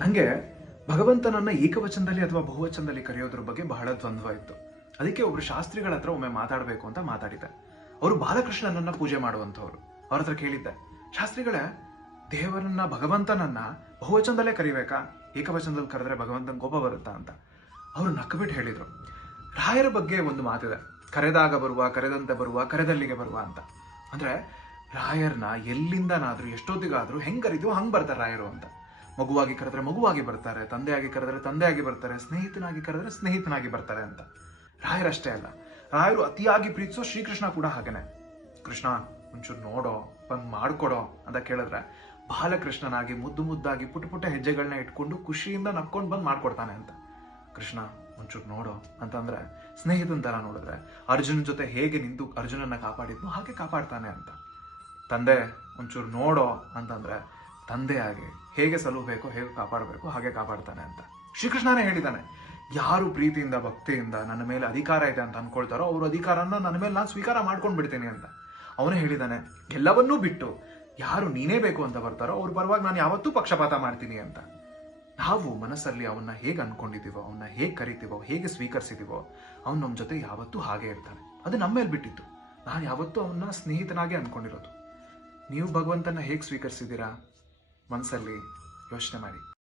ನಂಗೆ ಭಗವಂತನನ್ನ ಏಕವಚನದಲ್ಲಿ ಅಥವಾ ಬಹುವಚನದಲ್ಲಿ ಕರೆಯೋದ್ರ ಬಗ್ಗೆ ಬಹಳ ದ್ವಂದ್ವ ಇತ್ತು. ಅದಕ್ಕೆ ಒಬ್ರು ಶಾಸ್ತ್ರಿಗಳ ಹತ್ರ ಒಮ್ಮೆ ಮಾತಾಡಬೇಕು ಅಂತ ಮಾತಾಡಿದ್ದೆ. ಅವರು ಬಾಲಕೃಷ್ಣನನ್ನ ಪೂಜೆ ಮಾಡುವಂಥವ್ರು. ಅವ್ರ ಹತ್ರ ಕೇಳಿದ್ದೆ, ಶಾಸ್ತ್ರಿಗಳೇ, ದೇವರನ್ನ, ಭಗವಂತನನ್ನ ಬಹುವಚನದಲ್ಲೇ ಕರಿಬೇಕಾ? ಏಕವಚನದಲ್ಲಿ ಕರೆದ್ರೆ ಭಗವಂತನ ಕೋಪ ಬರುತ್ತಾ? ಅಂತ. ಅವರು ನಕ್ಕಬಿಟ್ಟು ಹೇಳಿದರು. ರಾಯರ ಬಗ್ಗೆ ಒಂದು ಮಾತಿದೆ, ಕರೆದಾಗ ಬರುವ, ಕರೆದಂತೆ ಬರುವ, ಕರೆದಲ್ಲಿಗೆ ಬರುವ ಅಂತ. ಅಂದ್ರೆ ರಾಯರ್ನ ಎಲ್ಲಿಂದನಾದ್ರೂ ಎಷ್ಟೊತ್ತಿಗಾದ್ರೂ ಹೆಂಗ್ ಕರಿತೀವೋ ಹಂಗ್ ಬರ್ತಾರೆ ರಾಯರು ಅಂತ. ಮಗುವಾಗಿ ಕರೆದ್ರೆ ಮಗುವಾಗಿ ಬರ್ತಾರೆ, ತಂದೆಯಾಗಿ ಕರೆದ್ರೆ ತಂದೆಯಾಗಿ ಬರ್ತಾರೆ, ಸ್ನೇಹಿತನಾಗಿ ಕರೆದ್ರೆ ಸ್ನೇಹಿತನಾಗಿ ಬರ್ತಾರೆ ಅಂತ. ರಾಯರಷ್ಟೇ ಅಲ್ಲ, ರಾಯರು ಅತಿಯಾಗಿ ಪ್ರೀತಿಸೋ ಶ್ರೀಕೃಷ್ಣ ಕೂಡ ಹಾಗೇನೆ. ಕೃಷ್ಣ, ಒಂಚೂರು ನೋಡೋ, ಬಂದ್ ಮಾಡ್ಕೊಡೋ ಅಂತ ಕೇಳಿದ್ರೆ ಬಾಲಕೃಷ್ಣನಾಗಿ ಮುದ್ದು ಮುದ್ದಾಗಿ ಪುಟ್ಟ ಪುಟ್ಟ ಹೆಜ್ಜೆಗಳನ್ನ ಇಟ್ಕೊಂಡು ಖುಷಿಯಿಂದ ನಕ್ಕೊಂಡು ಬಂದು ಮಾಡ್ಕೊಡ್ತಾನೆ ಅಂತ. ಕೃಷ್ಣ, ಒಂಚೂರು ನೋಡೋ ಅಂತಂದ್ರೆ ಸ್ನೇಹಿತನ ತರ ನೋಡಿದ್ರೆ ಅರ್ಜುನ್ ಜೊತೆ ಹೇಗೆ ನಿಂತು ಅರ್ಜುನನ್ನ ಕಾಪಾಡಿದ್ನೋ ಹಾಗೆ ಕಾಪಾಡ್ತಾನೆ ಅಂತ. ತಂದೆ, ಒಂಚೂರು ನೋಡೋ ಅಂತಂದ್ರೆ ತಂದೆಯಾಗಿ ಹೇಗೆ ಸಲುಬೇಕು, ಹೇಗೆ ಕಾಪಾಡಬೇಕು, ಹಾಗೆ ಕಾಪಾಡ್ತಾನೆ ಅಂತ. ಶ್ರೀಕೃಷ್ಣನೇ ಹೇಳಿದ್ದಾನೆ, ಯಾರು ಪ್ರೀತಿಯಿಂದ, ಭಕ್ತಿಯಿಂದ ನನ್ನ ಮೇಲೆ ಅಧಿಕಾರ ಇದೆ ಅಂತ ಅನ್ಕೊಳ್ತಾರೋ, ಅವರು ಅಧಿಕಾರನ ನನ್ನ ಮೇಲೆ ನಾನು ಸ್ವೀಕಾರ ಮಾಡ್ಕೊಂಡು ಬಿಡ್ತೀನಿ ಅಂತ. ಅವನೇ ಹೇಳಿದ್ದಾನೆ, ಎಲ್ಲವನ್ನೂ ಬಿಟ್ಟು ಯಾರು ನೀನೇ ಬೇಕು ಅಂತ ಬರ್ತಾರೋ, ಅವ್ರ ಪರವಾಗಿ ನಾನು ಯಾವತ್ತೂ ಪಕ್ಷಪಾತ ಮಾಡ್ತೀನಿ ಅಂತ. ನಾವು ಮನಸ್ಸಲ್ಲಿ ಅವನ್ನ ಹೇಗೆ ಅನ್ಕೊಂಡಿದ್ದೀವೋ, ಅವನ್ನ ಹೇಗೆ ಕರಿತೀವೋ, ಹೇಗೆ ಸ್ವೀಕರಿಸಿದೀವೋ ಅವ್ನು ನಮ್ಮ ಜೊತೆ ಯಾವತ್ತೂ ಹಾಗೆ ಇರ್ತಾನೆ. ಅದು ನಮ್ಮ ಮೇಲೆ ಬಿಟ್ಟಿತ್ತು. ನಾನು ಯಾವತ್ತೂ ಅವನ್ನ ಸ್ನೇಹಿತನಾಗೆ ಅನ್ಕೊಂಡಿರೋದು. ನೀವು ಭಗವಂತನ ಹೇಗೆ ಸ್ವೀಕರಿಸಿದ್ದೀರಾ? ಮನಸ್ಸಲ್ಲಿ ಯೋಚನೆ ಮಾಡಿ.